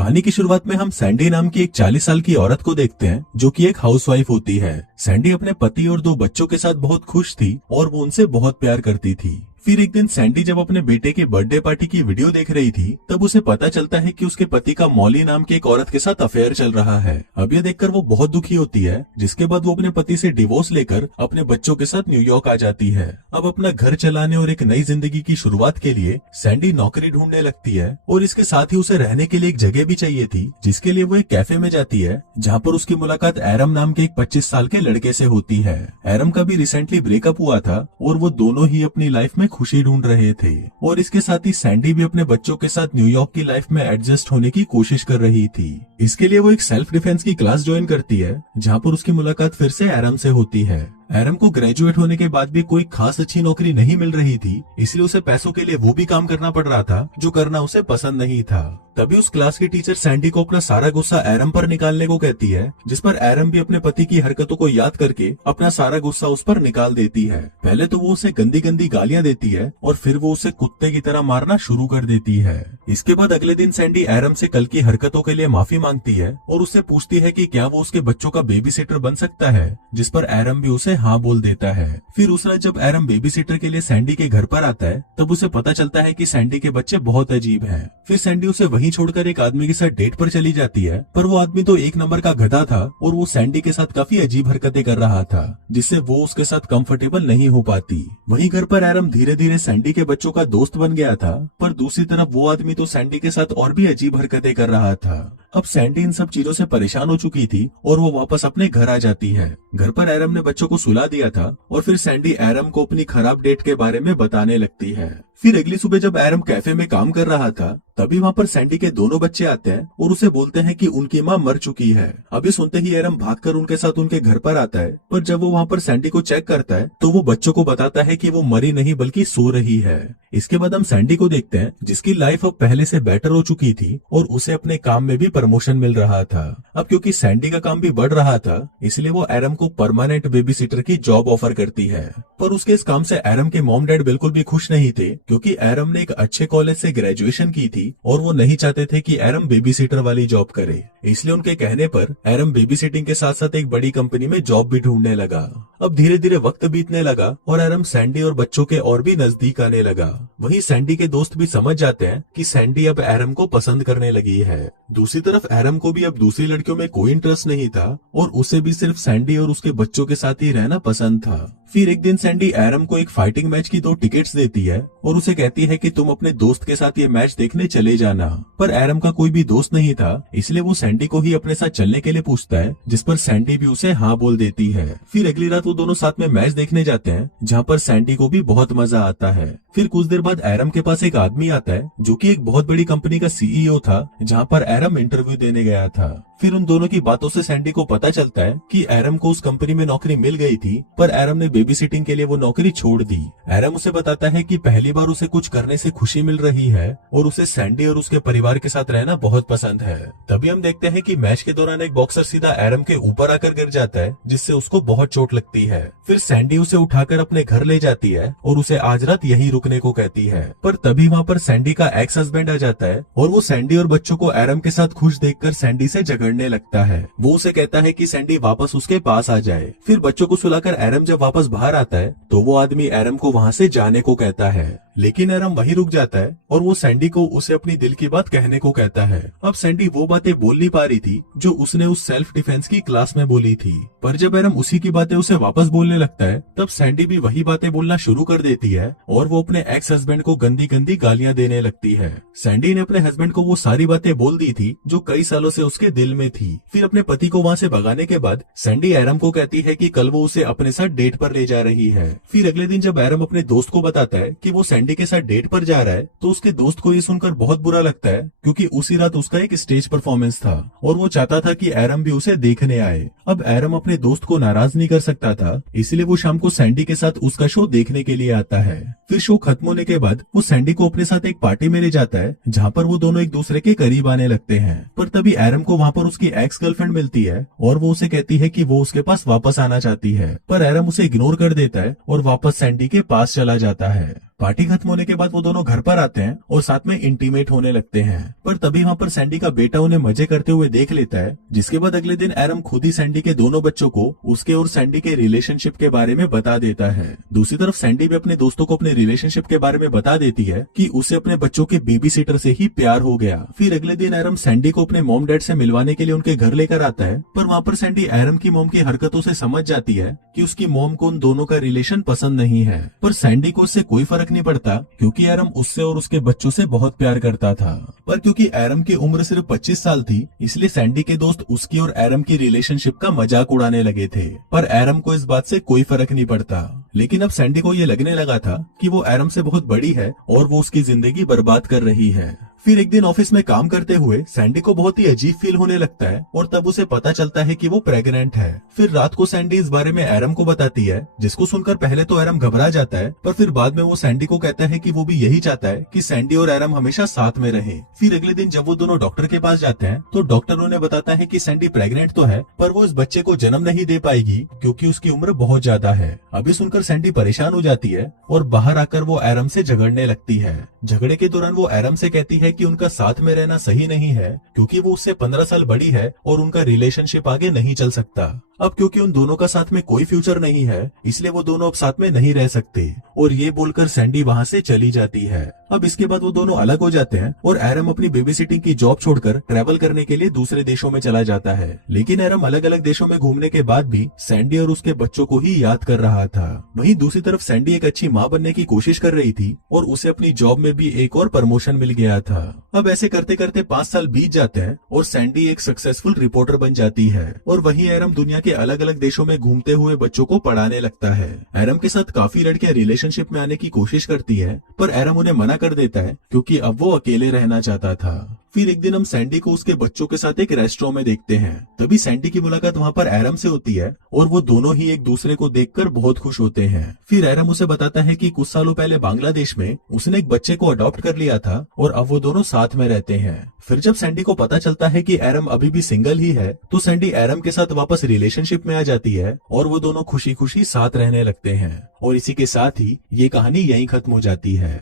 कहानी की शुरुआत में हम सैंडी नाम की एक 40 साल की औरत को देखते हैं जो कि एक हाउसवाइफ होती है। सैंडी अपने पति और 2 बच्चों के साथ बहुत खुश थी और वो उनसे बहुत प्यार करती थी। फिर एक दिन सैंडी जब अपने बेटे के बर्थडे पार्टी की वीडियो देख रही थी तब उसे पता चलता है कि उसके पति का मॉली नाम की एक औरत के साथ अफेयर चल रहा है। अब यह देखकर वो बहुत दुखी होती है, जिसके बाद वो अपने पति से डिवोर्स लेकर अपने बच्चों के साथ न्यूयॉर्क आ जाती है। अब अपना घर चलाने और एक नई जिंदगी की शुरुआत के लिए सैंडी नौकरी ढूंढने लगती है और इसके साथ ही उसे रहने के लिए एक जगह भी चाहिए थी, जिसके लिए वो एक कैफे में जाती है जहाँ पर उसकी मुलाकात एरम नाम के एक 25 साल के लड़के से होती है। एरम का भी रिसेंटली ब्रेकअप हुआ था और वो दोनों ही अपनी लाइफ में खुशी ढूंढ रहे थे और इसके साथ ही सैंडी भी अपने बच्चों के साथ न्यूयॉर्क की लाइफ में एडजस्ट होने की कोशिश कर रही थी। इसके लिए वो एक सेल्फ डिफेंस की क्लास ज्वाइन करती है जहाँ पर उसकी मुलाकात फिर से एरम से होती है। एरम को ग्रेजुएट होने के बाद भी कोई खास अच्छी नौकरी नहीं मिल रही थी, इसलिए उसे पैसों के लिए वो भी काम करना पड़ रहा था जो करना उसे पसंद नहीं था। तभी उस क्लास की टीचर सैंडी को अपना सारा गुस्सा एरम पर निकालने को कहती है, जिस पर एरम भी अपने पति की हरकतों को याद करके अपना सारा गुस्सा उस पर निकाल देती है। पहले तो वो उसे गंदी गंदी गालियां देती है और फिर वो उसे कुत्ते की तरह मारना शुरू कर देती है। इसके बाद अगले दिन सैंडी एरम से कल की हरकतों के लिए माफी मांगती है और उससे पूछती है कि क्या वो उसके बच्चों का बेबी सिटर बन सकता है, जिस पर एरम भी उसे हाँ बोल देता है। फिर उस रात जब एरम बेबी सिटर के लिए सैंडी के घर पर आता है तब उसे पता चलता है कि सैंडी के बच्चे बहुत अजीब हैं। फिर सैंडी उसे वहीं छोड़कर एक आदमी के साथ डेट पर चली जाती है, पर वो आदमी तो एक नंबर का गधा था और वो सैंडी के साथ काफी अजीब हरकतें कर रहा था, जिससे वो उसके साथ कंफर्टेबल नहीं हो पाती। वहीं घर पर एरम धीरे धीरे सैंडी के बच्चों का दोस्त बन गया था, पर दूसरी तरफ वो आदमी तो सैंडी के साथ और भी अजीब हरकतें कर रहा था। अब सैंडी इन सब चीजों से परेशान हो चुकी थी और वो वापस अपने घर आ जाती है। घर पर एरम ने बच्चों को सुला दिया था और फिर सैंडी एरम को अपनी खराब डेट के बारे में बताने लगती है। फिर अगली सुबह जब एरम कैफे में काम कर रहा था तभी वहाँ पर सैंडी के दोनों बच्चे आते हैं और उसे बोलते हैं कि उनकी माँ मर चुकी है। अभी सुनते ही एरम भागकर उनके साथ उनके घर पर आता है, पर जब वो वहाँ पर सैंडी को चेक करता है तो वो बच्चों को बताता है कि वो मरी नहीं बल्कि सो रही है। इसके बाद हम सैंडी को देखते हैं जिसकी लाइफ अब पहले से बेटर हो चुकी थी और उसे अपने काम में भी प्रमोशन मिल रहा था। अब क्योंकि सैंडी का काम भी बढ़ रहा था इसलिए वो एरम को परमानेंट बेबी सिटर की जॉब ऑफर करती है, पर उसके इस काम से एरम के मॉम डैड बिल्कुल भी खुश नहीं थे, क्योंकि एरम ने एक अच्छे कॉलेज से ग्रेजुएशन की थी और वो नहीं चाहते थे कि एरम बेबी सिटर वाली जॉब करे। इसलिए उनके कहने पर एरम बेबी सिटिंग के साथ साथ एक बड़ी कंपनी में जॉब भी ढूंढने लगा। अब धीरे धीरे वक्त बीतने लगा और एरम सैंडी और बच्चों के और भी नजदीक आने लगा। वहीं सैंडी के दोस्त भी समझ जाते हैं कि सैंडी अब एरम को पसंद करने लगी है। दूसरी तरफ एरम को भी अब दूसरी लड़कियों में कोई इंटरेस्ट नहीं था और उसे भी सिर्फ सैंडी और उसके बच्चों के साथ ही रहना पसंद था। फिर एक दिन सैंडी एरम को एक फाइटिंग मैच की 2 टिकट्स देती है और उसे कहती है कि तुम अपने दोस्त के साथ ये मैच देखने चले जाना, पर एरम का कोई भी दोस्त नहीं था, इसलिए वो सैंडी को ही अपने साथ चलने के लिए पूछता है, जिस पर सैंडी भी उसे हाँ बोल देती है। फिर अगली रात वो दोनों साथ में मैच देखने जाते हैं, जहाँ पर सैंडी को भी बहुत मजा आता है। फिर कुछ देर बाद एरम के पास एक आदमी आता है जो कि एक बहुत बड़ी कंपनी का सीईओ था, जहाँ पर एरम इंटरव्यू देने गया था। फिर उन दोनों की बातों से सैंडी को पता चलता है कि एरम को उस कंपनी में नौकरी मिल गई थी, पर एरम ने बेबी सिटिंग के लिए वो नौकरी छोड़ दी। एरम उसे बताता है कि पहली बार उसे कुछ करने से खुशी मिल रही है और उसे सैंडी और उसके परिवार के साथ रहना बहुत पसंद है। तभी हम देखते हैं कि मैच के दौरान एक बॉक्सर सीधा एरम के ऊपर आकर गिर जाता है, जिससे उसको बहुत चोट लगती है। फिर सैंडी उसे उठाकर अपने घर ले जाती है और उसे आज रात यहीं रुकने को कहती है, पर तभी वहाँ पर सैंडी का एक्स हस्बैंड आ जाता है और वो सैंडी और बच्चों को एरम के साथ खुश देखकर सैंडी से झगड़ने लगता है। वो उसे कहता है कि सैंडी वापस उसके पास आ जाए। फिर बच्चों को सुलाकर एरम जब वापस बाहर आता है तो वो आदमी एरम को वहाँ से जाने को कहता है, लेकिन एरम वहीं रुक जाता है और वो सैंडी को उसे अपनी दिल की बात कहने को कहता है। अब सैंडी वो बातें बोल नहीं पा रही थी जो उसने उस सेल्फ डिफेंस की क्लास में बोली थी, पर जब एरम उसी की बातें उसे वापस बोलने लगता है तब सैंडी भी वही बातें बोलना शुरू कर देती है और वो अपने एक्स हस्बैंड को गंदी गंदी गालियां देने लगती है। सैंडी ने अपने हस्बैंड को वो सारी बातें बोल दी थी जो कई सालों से उसके दिल में थी। फिर अपने पति को वहाँ से भगाने के बाद सैंडी एरम को कहती है कि कल वो उसे अपने साथ डेट पर ले जा रही है। फिर अगले दिन जब एरम अपने दोस्त को बताता है कि वो सैंडी के साथ डेट पर जा रहा है तो उसके दोस्त को ये सुनकर बहुत बुरा लगता है, क्योंकि उसी रात उसका एक स्टेज परफॉर्मेंस था और वो चाहता था कि एरम भी उसे देखने आए। अब एरम अपने दोस्त को नाराज नहीं कर सकता था, इसलिए वो शाम को सैंडी के साथ उसका शो देखने के लिए आता है। फिर शो खत्म होने के बाद वो सैंडी को अपने साथ एक पार्टी में ले जाता है, जहाँ पर वो दोनों एक दूसरे के करीब आने लगते हैं। पर तभी एरम को वहाँ पर उसकी एक्स गर्लफ्रेंड मिलती है और वो उसे कहती है कि वो उसके पास वापस आना चाहती है, पर एरम उसे इग्नोर कर देता है और वापस सैंडी के पास चला जाता है। पार्टी खत्म होने के बाद वो दोनों घर पर आते हैं और साथ में इंटीमेट होने लगते हैं। पर तभी वहाँ पर सैंडी का बेटा उन्हें मजे करते हुए देख लेता है, जिसके बाद अगले दिन एरम खुद ही सैंडी के दोनों बच्चों को उसके और सैंडी के रिलेशनशिप के बारे में बता देता है। दूसरी तरफ सैंडी भी अपने दोस्तों को अपने रिलेशनशिप के बारे में बता देती है कि उसे अपने बच्चों के बेबी सीटर से ही प्यार हो गया। फिर अगले दिन एरम सैंडी को अपने मॉम डैड से मिलवाने के लिए उनके घर लेकर आता है, पर वहाँ पर सैंडी एरम की मॉम की हरकतों से समझ जाती है कि उसकी मॉम को उन दोनों का रिलेशन पसंद नहीं है। पर सैंडी को इससे कोई फर्क नहीं पड़ता, क्योंकि एरम उससे और उसके बच्चों से बहुत प्यार करता था। पर क्योंकि एरम की उम्र सिर्फ 25 साल थी, इसलिए सैंडी के दोस्त उसकी और एरम की रिलेशनशिप का मजाक उड़ाने लगे थे। पर एरम को इस बात से कोई फर्क नहीं पड़ता। लेकिन अब सैंडी को ये लगने लगा था कि वो एरम से बहुत बड़ी है और वो उसकी जिंदगी बर्बाद कर रही है। फिर एक दिन ऑफिस में काम करते हुए सैंडी को बहुत ही अजीब फील होने लगता है और तब उसे पता चलता है कि वो प्रेग्नेंट है। फिर रात को सैंडी इस बारे में एरम को बताती है, जिसको सुनकर पहले तो एरम घबरा जाता है, पर फिर बाद में वो सैंडी को कहता है कि वो भी यही चाहता है कि सैंडी और एरम हमेशा साथ में रहें। फिर अगले दिन जब वो दोनों डॉक्टर के पास जाते हैं तो डॉक्टर उन्हें बताता है कि सैंडी प्रेग्नेंट तो है, पर वो इस बच्चे को जन्म नहीं दे पाएगी क्योंकि उसकी उम्र बहुत ज्यादा है। अभी सुनकर सैंडी परेशान हो जाती है और बाहर आकर वो एरम से झगड़ने लगती है। झगड़े के दौरान वो एरम से कहती है कि उनका साथ में रहना सही नहीं है, क्योंकि वो उससे 15 साल बड़ी है और उनका रिलेशनशिप आगे नहीं चल सकता। अब क्योंकि उन दोनों का साथ में कोई फ्यूचर नहीं है, इसलिए वो दोनों अब साथ में नहीं रह सकते। और ये बोलकर सैंडी वहाँ से चली जाती है। अब इसके बाद वो दोनों अलग हो जाते हैं और एरम अपनी बेबी सिटिंग की जॉब छोड़कर ट्रैवल करने के लिए दूसरे देशों में चला जाता है। लेकिन एरम अलग अलग देशों में घूमने के बाद भी सैंडी और उसके बच्चों को ही याद कर रहा था। वहीं दूसरी तरफ सैंडी एक अच्छी माँ बनने की कोशिश कर रही थी और उसे अपनी जॉब में भी एक और प्रमोशन मिल गया था। अब ऐसे करते करते 5 साल बीत जाते हैं और सैंडी एक सक्सेसफुल रिपोर्टर बन जाती है और वहीं एरम दुनिया के अलग अलग देशों में घूमते हुए बच्चों को पढ़ाने लगता है। एरम के साथ काफी लड़कियां रिलेशनशिप में आने की कोशिश करती है, पर एरम उन्हें मना कर देता है क्योंकि अब वो अकेले रहना चाहता था। फिर एक दिन हम सैंडी को उसके बच्चों के साथ एक रेस्टोरेंट में देखते हैं। तभी सैंडी की मुलाकात वहाँ पर एरम से होती है और वो दोनों ही एक दूसरे को देखकर बहुत खुश होते हैं। फिर एरम उसे बताता है कि कुछ सालों पहले बांग्लादेश में उसने एक बच्चे को अडॉप्ट कर लिया था और अब वो दोनों साथ में रहते हैं। फिर जब सैंडी को पता चलता है कि एरम अभी भी सिंगल ही है, तो सैंडी एरम के साथ वापस रिलेशनशिप में आ जाती है और वो दोनों खुशी खुशी साथ रहने लगते हैं। और इसी के साथ ही ये कहानी यहीं खत्म हो जाती है।